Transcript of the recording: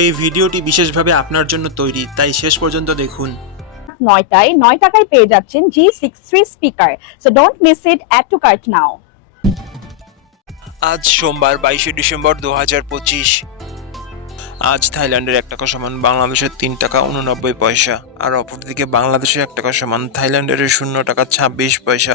এই ভিডিওটি বিশেষভাবে আপনার জন্য তৈরি তাই শেষ পর্যন্ত দেখুন। নয়টায় নয় টাকায় পেয়ে যাচ্ছেন G six three speaker so don't miss it add to cart now আজ সোমবার বাইশে ডিসেম্বর দু হাজার পঁচিশ। আজ থাইল্যান্ডের এক টাকা সমান বাংলাদেশের তিন টাকা উননব্বই পয়সা আর অপরদিকে বাংলাদেশের এক টাকা সমান থাইল্যান্ডের শূন্য টাকা ছাব্বিশ পয়সা।